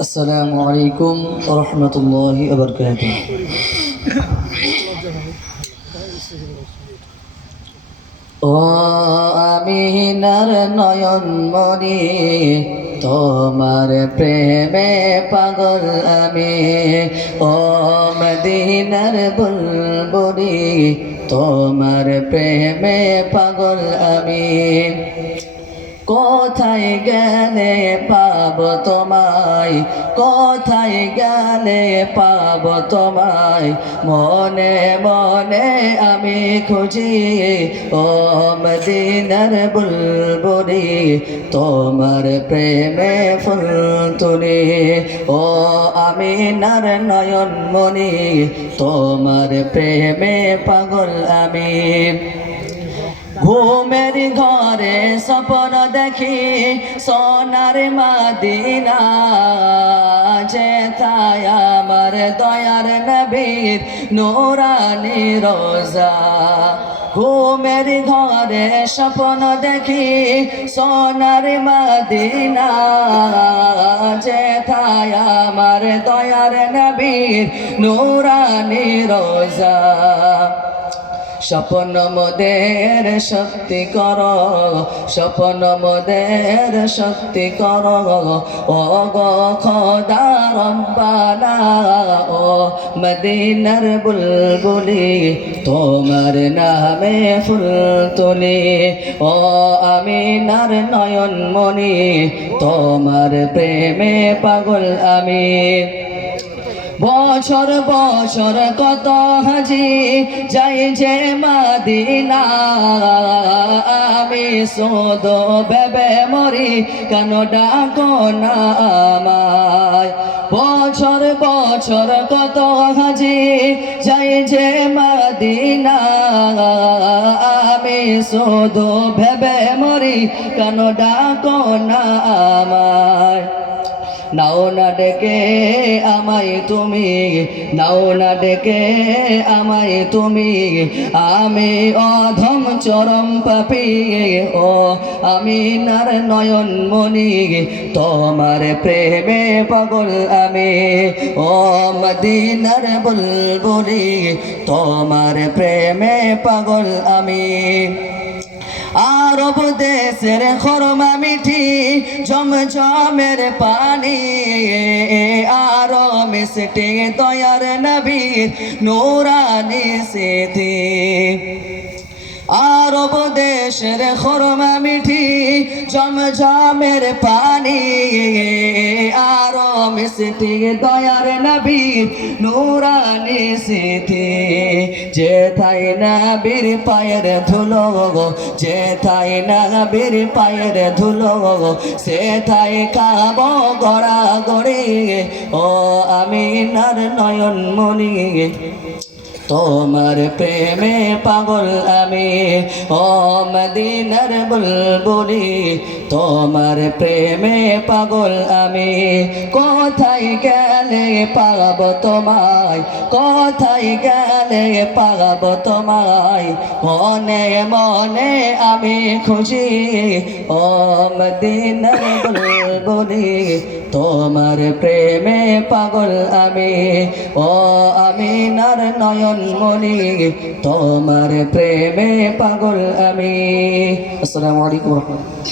আসসালামু আলাইকুম ওয়া রাহমাতুল্লাহি ওয়া বারাকাতুহু। ও আমিনার নয়ন মনি, তোমার প্রেমে পাগল আমি। ও মদিনার বুলবুলি, তোমার প্রেমে পাগল আমি। কোথায় গেলে পাব তোমায়, কোথায় গেলে পাব তোমায়, মনে মনে আমি খুঁজি। ও মদিনার বুলবুলি, তোমার প্রেমে ফুল তুলি। ও আমিনার নয়ন মনি, তোমার প্রেমে পাগল আমি। ঘুমের ঘরে স্বপ্ন দেখি সোনার মদিনা, যেথায় আমার দয়ার নবীর নূরানি রোজা। ঘুমের ঘরে স্বপ্ন দেখি সোনার মদিনা, যেথায় আমার দয়ার নবীর নূরানি রোজা। স্বপ্ন মোদের শক্তি কর, স্বপ্ন মোদের শক্তি কর। ও গো খোদা রব্বানা, ও মদিনার বুলবুলি, তোমার নামে ফুল তুলি। ও আমিনার নয়ন মনি, তোমার প্রেমে পাগল আমি। বছর বছর কত হাজি যাই যে মদিনা, আমি শুধু ভেবে মরি কেন ডাকো না আমায়। বছর বছর কত হাজি যাই যে মদিনা, আমি শুধু ভেবে মরি কেন ডাকো না আমায়। নাও না ডেকে আমায় তুমি, নাও না ডেকে আমায় তুমি, আমি অধম চরম পাপী। ও আমিনার নয়ন মনি, তোমার প্রেমে পাগল আমি। ও মদিনার বুলবুলি, তোমার প্রেমে পাগল আমি। আরব দেশের খরমা মিঠি জমজমের পানি, আরো মিষ্টি দয়ার নবীর নূরানি স্মৃতি। আরব দেশের খরমা মিঠি জমজমের পানি, আরো মিষ্টি দয়ার নবীর নূরানি স্মৃতি। যেথায় নবীর পায়ের ধুলো, যেথায় নবীর পায়ের ধুলো, সেথায় খাব গড়া গড়ি। ও আমিনার নয়ন মনি, তোমার প্রেমে পাগল আমি। ও মদিনার বুলবুলি, তোমার প্রেমে পাগল আমি। কোথায় গেলে পাব তোমায়, কোথায় গেলে পাব তোমায়, মনে মনে আমি খুঁজি। ও মদিনার বুলবুলি, তোমার প্রেমে পাগল আমি। ও আমিনার নয়ন মনি, তোমার প্রেমে পাগল আমি। আসসালামু আলাইকুম ওয়া রাহমাতুল্লাহ।